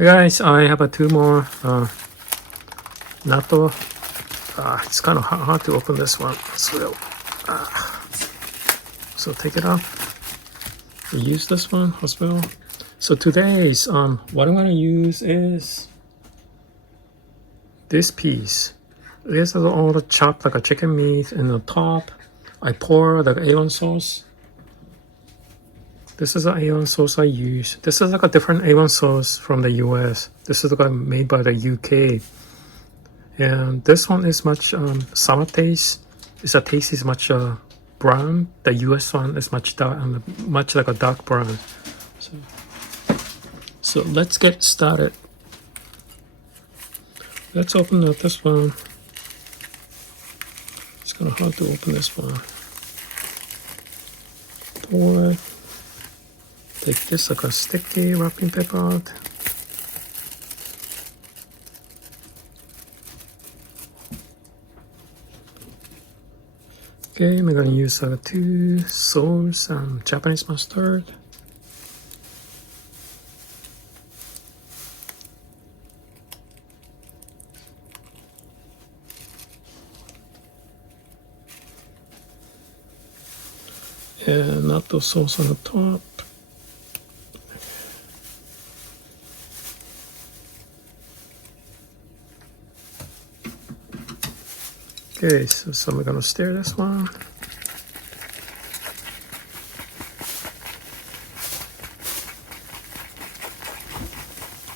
Hey guys, I have two more natto. It's kind of hard to open this one as well. So take it off. Use this one as well. So today's what I'm gonna use is this piece. This is all the chopped like a chicken meat in the top. I pour the A1 sauce. This is an A1 sauce I use. This is like a different A1 sauce from the US. This is like made by the UK. And this one is much sour taste. The taste is much brown. The US one is much dark, much like a dark brown. So let's get started. Let's open up this one. It's kind of hard to open this one. Pour it. Take this like a sticky wrapping paper out. Okay, I'm gonna use 2 sauce, Japanese mustard. And natto sauce on the top. Okay, so we're gonna stir this one.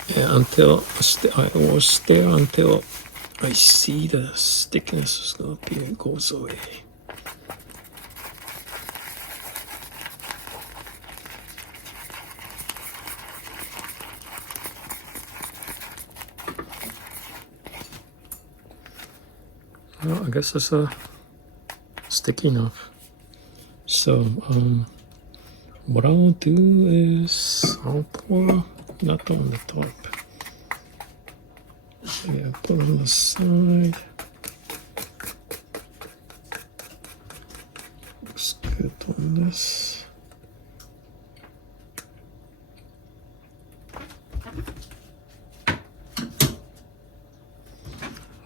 Yeah, I will stir until I see the stickiness goes away. Well, I guess it's sticky enough. So what I'll do is I'll pour natto on the top. Yeah, put on the side. Looks good on this.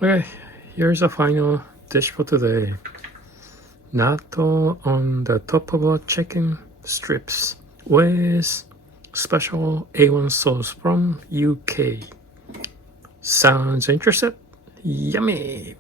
Okay, here's a final dish for today. Natto on the top of a chicken strips with special A1 sauce from UK. Sounds interested? Yummy!